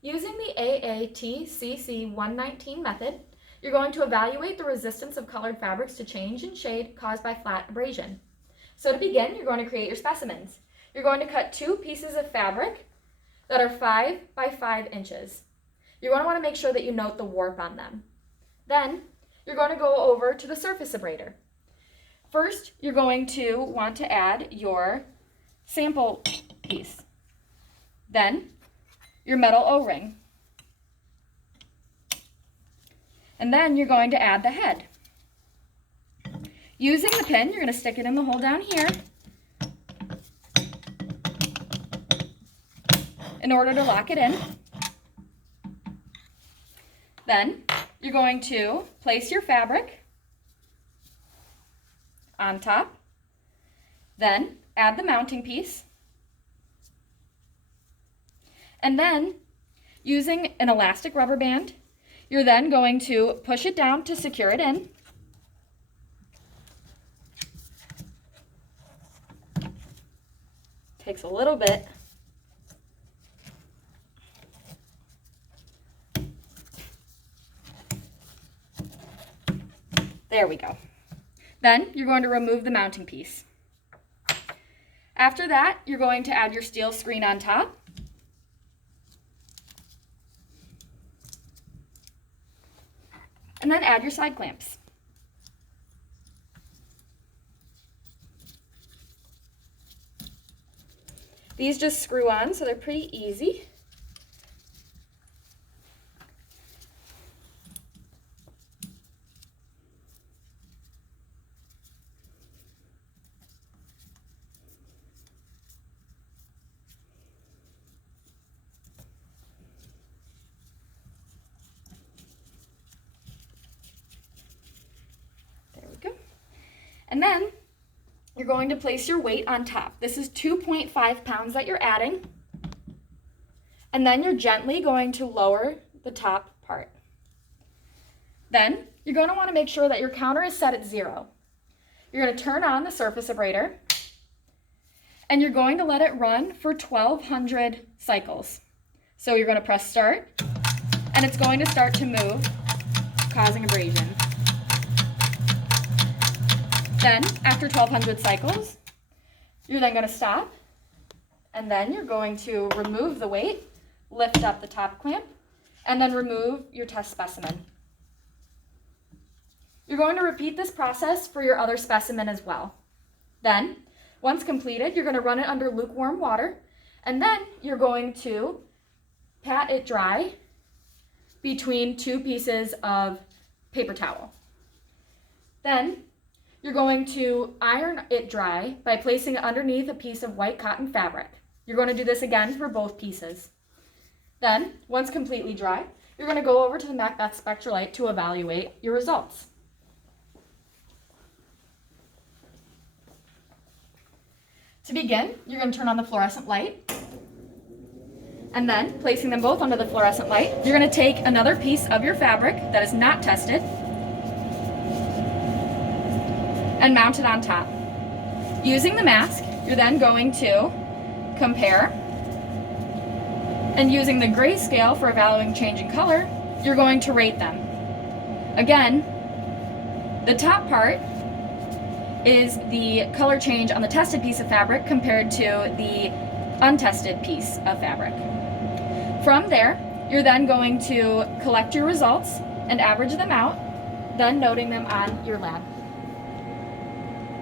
Using the AATCC 119 method, you're going to evaluate the resistance of colored fabrics to change in shade caused by flat abrasion. So to begin, you're going to create your specimens. You're going to cut 2 pieces of fabric that are 5 by 5 inches. You're going to want to make sure that you note the warp on them. Then, you're going to go over to the surface abrader. First, you're going to want to add your sample piece. Then, your metal O-ring. And then you're going to add the head. Using the pin, you're going to stick it in the hole down here in order to lock it in. Then you're going to place your fabric on top, then add the mounting piece, and then using an elastic rubber band, you're then going to push it down to secure it in. Takes a little bit. There we go. Then you're going to remove the mounting piece. After that, you're going to add your steel screen on top. And then add your side clamps. These just screw on, so they're pretty easy. And then you're going to place your weight on top. This is 2.5 pounds that you're adding. And then you're gently going to lower the top part. Then you're going to want to make sure that your counter is set at 0. You're going to turn on the surface abrader and you're going to let it run for 1,200 cycles. So you're going to press start and it's going to start to move, causing abrasion. Then, after 1,200 cycles, you're then going to stop, and then you're going to remove the weight, lift up the top clamp, and then remove your test specimen. You're going to repeat this process for your other specimen as well. Then, once completed, you're going to run it under lukewarm water, and then you're going to pat it dry between 2 pieces of paper towel. Then, you're going to iron it dry by placing it underneath a piece of white cotton fabric. You're going to do this again for both pieces. Then, once completely dry, you're going to go over to the Macbeth Spectralite to evaluate your results. To begin, you're going to turn on the fluorescent light. And then, placing them both under the fluorescent light, you're going to take another piece of your fabric that is not tested and mount it on top. Using the mask, you're then going to compare, and using the grayscale for evaluating change in color, you're going to rate them. Again, the top part is the color change on the tested piece of fabric compared to the untested piece of fabric. From there, you're then going to collect your results and average them out, then noting them on your lab.